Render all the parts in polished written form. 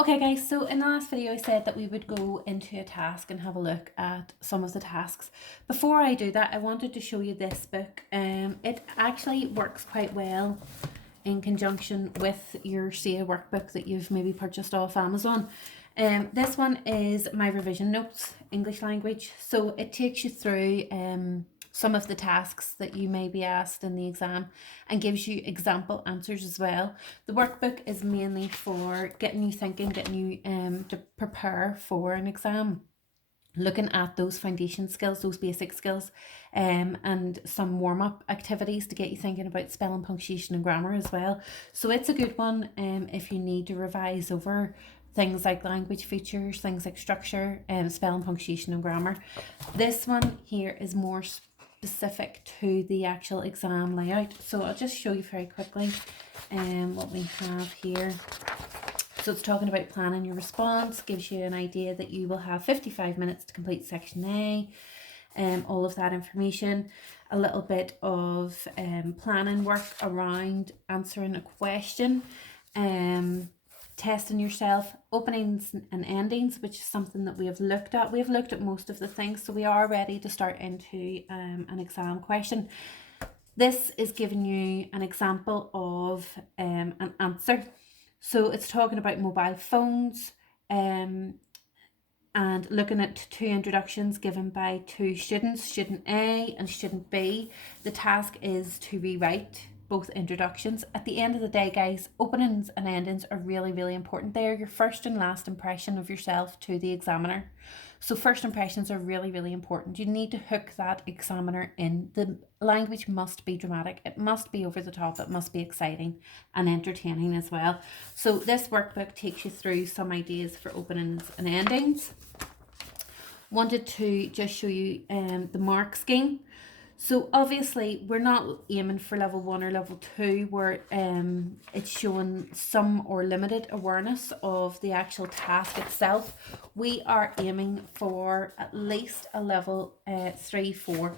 Okay guys, so in the last video I said that we would go into a task and have a look at some of the tasks. Before I do that, I wanted to show you this book. It actually works quite well in conjunction with your CCEA workbook that you've maybe purchased off Amazon. This one is my revision notes, English language. So it takes you through some of the tasks that you may be asked in the exam and gives you example answers as well. The workbook is mainly for getting you thinking, getting you to prepare for an exam, looking at those foundation skills, those basic skills, and some warm-up activities to get you thinking about spelling, punctuation and grammar as well. So it's a good one if you need to revise over things like language features, things like structure, spelling, punctuation and grammar. This one here is more specific to the actual exam layout. So I'll just show you very quickly what we have here. So it's talking about planning your response, gives you an idea that you will have 55 minutes to complete section A, all of that information, a little bit of planning work around answering a question, testing yourself, openings and endings, which is something that we have looked at. We have looked at most of the things, so we are ready to start into an exam question. This is giving you an example of an answer. So it's talking about mobile phones and looking at two introductions given by two students, student A and student B. The task is to rewrite both introductions. At the end of the day, guys, openings and endings are really, really important. They are your first and last impression of yourself to the examiner. So first impressions are really, really important. You need to hook that examiner in. The language must be dramatic. It must be over the top. It must be exciting and entertaining as well. So this workbook takes you through some ideas for openings and endings. Wanted to just show you the mark scheme. So obviously we're not aiming for level 1 or level 2 where it's showing some or limited awareness of the actual task itself. We are aiming for at least a level 3-4.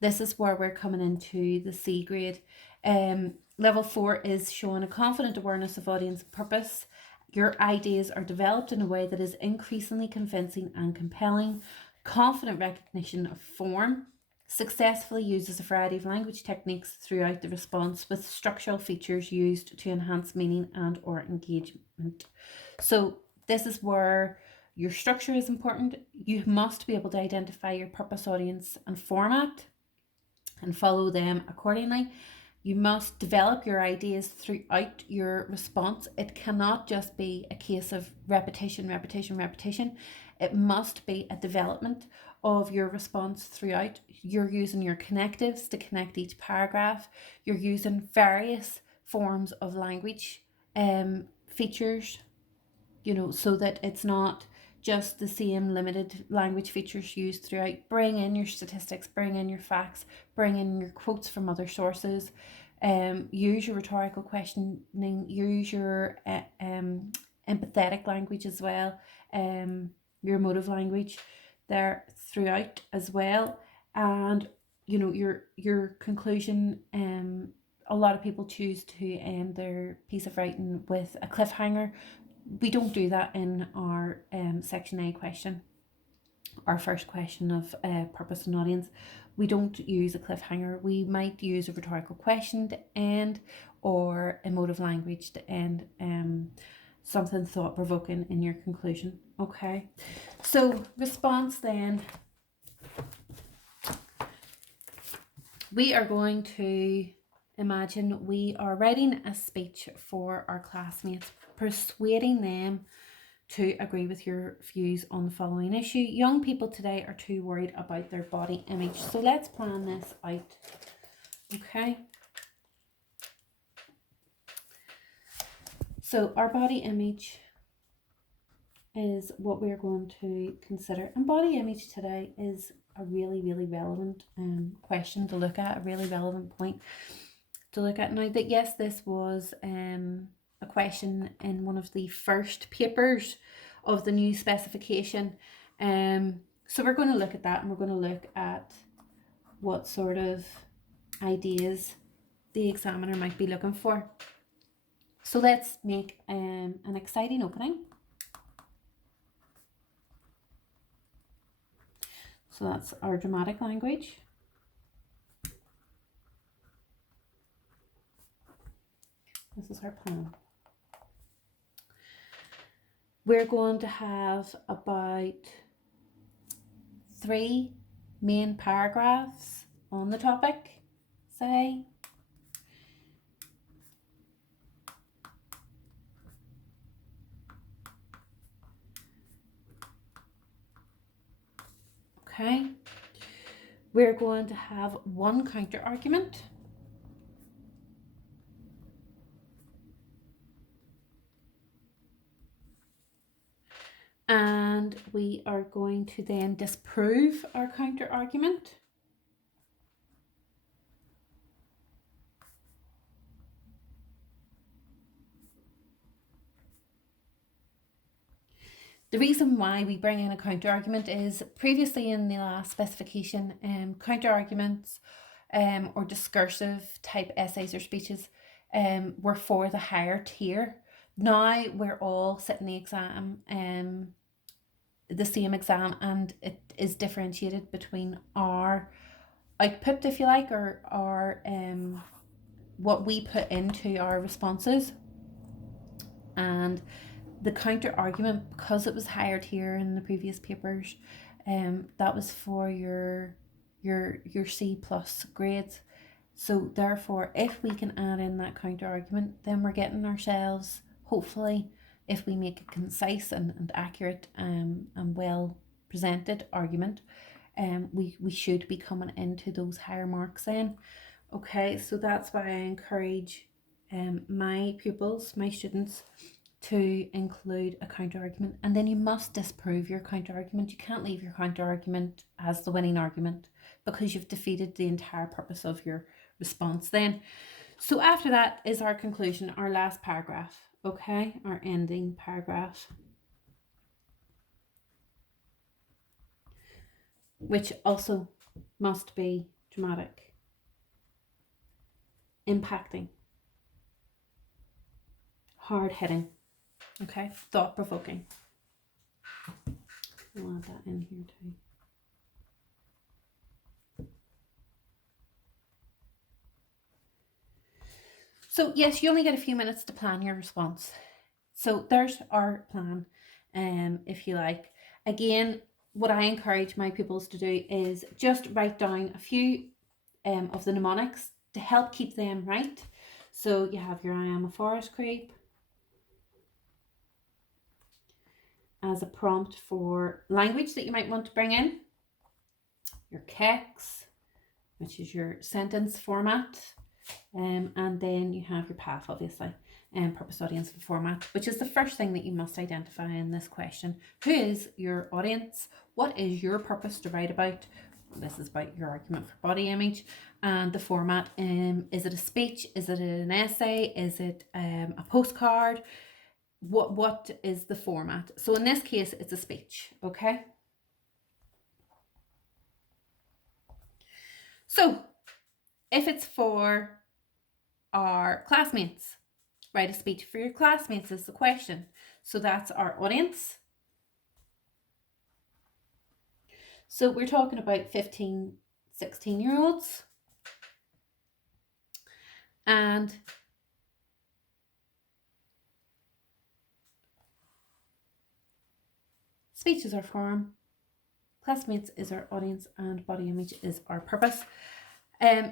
This is where we're coming into the C grade. Level 4 is showing a confident awareness of audience purpose. Your ideas are developed in a way that is increasingly convincing and compelling. Confident recognition of form. Successfully uses a variety of language techniques throughout the response with structural features used to enhance meaning and or engagement. So this is where your structure is important. You must be able to identify your purpose, audience and format and follow them accordingly. You must develop your ideas throughout your response. It cannot just be a case of repetition. It must be a development of your response throughout. You're using your connectives to connect each paragraph. You're using various forms of language features, so that it's not just the same limited language features used throughout. Bring in your statistics, bring in your facts, bring in your quotes from other sources, use your rhetorical questioning, use your empathetic language as well, your emotive language there throughout as well. And your conclusion, a lot of people choose to end their piece of writing with a cliffhanger. We don't do that in our section A question, our first question of purpose and audience. We don't use a cliffhanger. We might use a rhetorical question to end or emotive language to end something thought-provoking in your conclusion. Okay, so response then. We are going to imagine we are writing a speech for our classmates, persuading them to agree with your views on the following issue. Young people today are too worried about their body image. So let's plan this out. Okay. So our body image is what we're going to consider. And body image today is a really, really relevant question to look at, a really relevant point to look at. Now that, yes, this was a question in one of the first papers of the new specification. So we're going to look at that, and we're going to look at what sort of ideas the examiner might be looking for. So let's make an exciting opening. So that's our dramatic language. This is our plan. We're going to have about 3 main paragraphs on the topic, say. Okay. We're going to have 1 counter argument. And we are going to then disprove our counter argument. The reason why we bring in a counter argument is previously in the last specification, counter arguments or discursive type essays or speeches were for the higher tier. Now we're all sitting the exam, the same exam, and it is differentiated between our output, if you like, or our what we put into our responses, and the counter argument, because it was higher tier in the previous papers, that was for your C plus grades. So therefore, if we can add in that counter argument, then we're getting ourselves, hopefully, if we make a concise and accurate and well presented argument, we should be coming into those higher marks then. Okay, so that's why I encourage my pupils, my students, to include a counter argument, and then you must disprove your counter argument. You can't leave your counter argument as the winning argument, because you've defeated the entire purpose of your response then. So after that is our conclusion, our last paragraph, okay, our ending paragraph, which also must be dramatic, impacting, hard-hitting, okay, thought-provoking. I'll add that in here too. So yes, you only get a few minutes to plan your response. So there's our plan, if you like. Again, what I encourage my pupils to do is just write down a few of the mnemonics to help keep them right. So you have your I am a forest creep as a prompt for language that you might want to bring in. Your KEX, which is your sentence format. And then you have your path, obviously, and purpose, audience, and format, which is the first thing that you must identify in this question. Who is your audience? What is your purpose to write about? This is about your argument for body image. And the format, is it a speech? Is it an essay? Is it a postcard? What is the format? So in this case, it's a speech, okay? So if it's for our classmates, write a speech for your classmates is the question. So that's our audience. So we're talking about 15, 16-year-olds. And speech is our form, classmates is our audience, and body image is our purpose.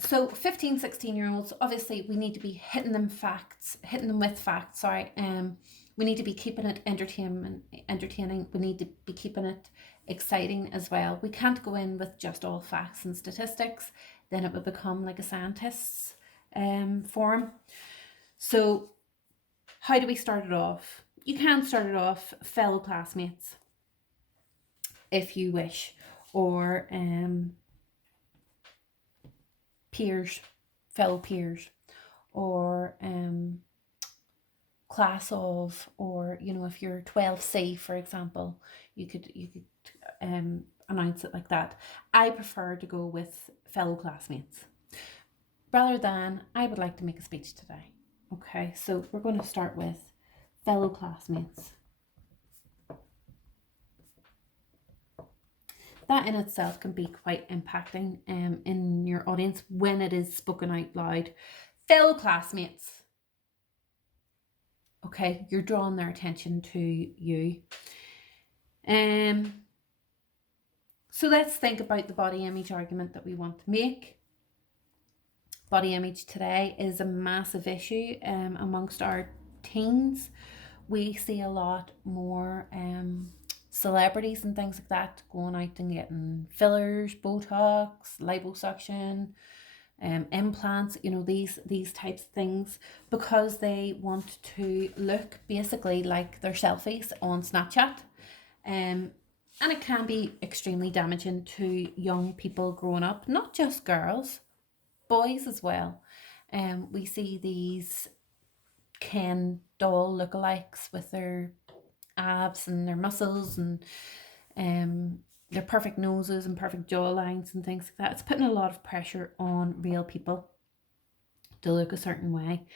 So 15, 16-year-olds, obviously we need to be hitting them with facts, we need to be keeping it entertaining, we need to be keeping it exciting as well. We can't go in with just all facts and statistics, then it would become like a scientist's form. So how do we start it off? You can start it off fellow classmates, if you wish, or peers, fellow peers, or class of, or if you're 12C, for example, you could announce it like that. I prefer to go with fellow classmates rather than I would like to make a speech today. Okay, so we're going to start with fellow classmates. that in itself can be quite impacting in your audience when it is spoken out loud. Fellow classmates. Okay, you're drawing their attention to you. So let's think about the body image argument that we want to make. Body image today is a massive issue amongst our teens. We see a lot more celebrities and things like that going out and getting fillers, Botox, liposuction, implants, these types of things, because they want to look basically like their selfies on Snapchat. And it can be extremely damaging to young people growing up, not just girls, boys as well. We see these Ken doll lookalikes with their abs and their muscles and their perfect noses and perfect jaw lines and things like that. It's putting a lot of pressure on real people to look a certain way.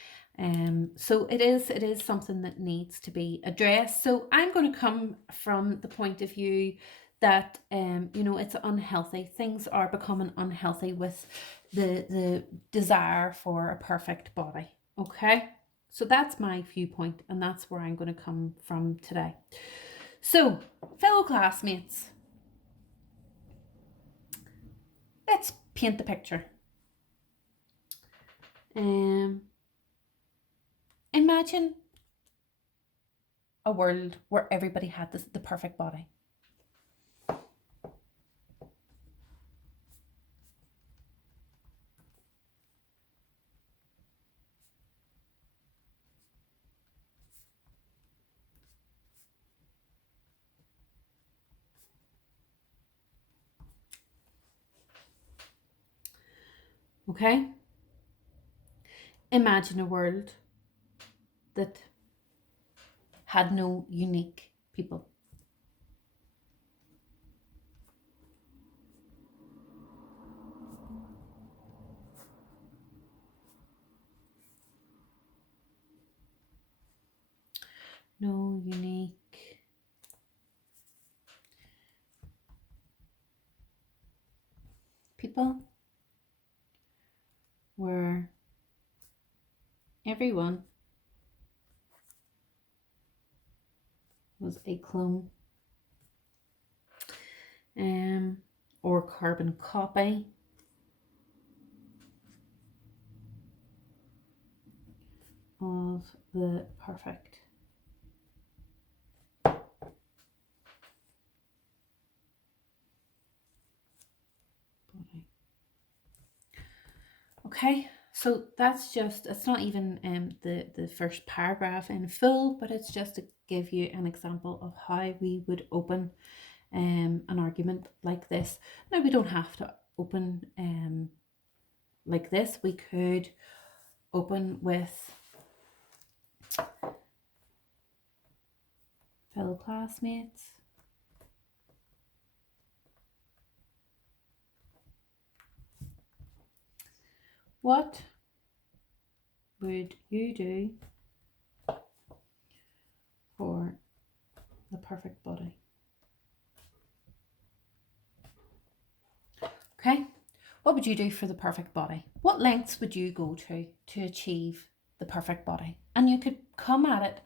So it is something that needs to be addressed. So I'm going to come from the point of view that it's unhealthy. Things are becoming unhealthy with the desire for a perfect body. Okay, so that's my viewpoint, and that's where I'm going to come from today. So, fellow classmates, let's paint the picture. Imagine a world where everybody had the perfect body. Okay? Imagine a world that had no unique people. No unique people, where everyone was a clone or carbon copy of the perfect body. Okay, so that's just, it's not even the first paragraph in full, but it's just to give you an example of how we would open an argument like this. Now, we don't have to open like this. We could open with fellow classmates. What would you do for the perfect body? Okay, what would you do for the perfect body? What lengths would you go to achieve the perfect body? And you could come at it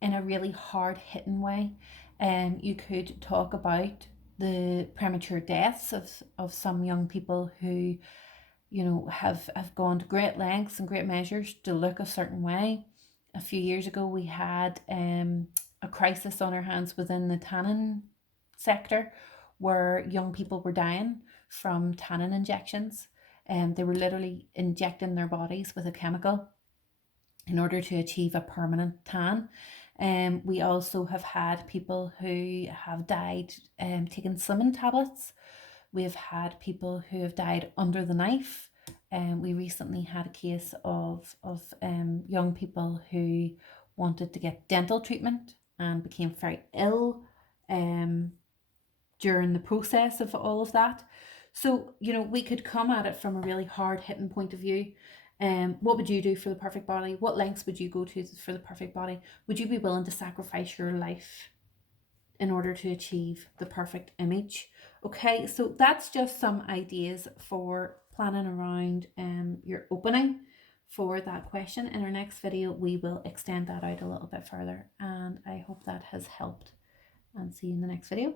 in a really hard-hitting way. You could talk about the premature deaths of some young people who have gone to great lengths and great measures to look a certain way. A few years ago, we had a crisis on our hands within the tannin sector, where young people were dying from tannin injections, and they were literally injecting their bodies with a chemical in order to achieve a permanent tan. We also have had people who have died taking slimming tablets. We've had people who have died under the knife. We recently had a case of young people who wanted to get dental treatment and became very ill during the process of all of that. So, we could come at it from a really hard-hitting point of view. What would you do for the perfect body? What lengths would you go to for the perfect body? Would you be willing to sacrifice your life in order to achieve the perfect image. Okay, so that's just some ideas for planning around your opening for that question. In our next video, we will extend that out a little bit further, and I hope that has helped, and see you in the next video.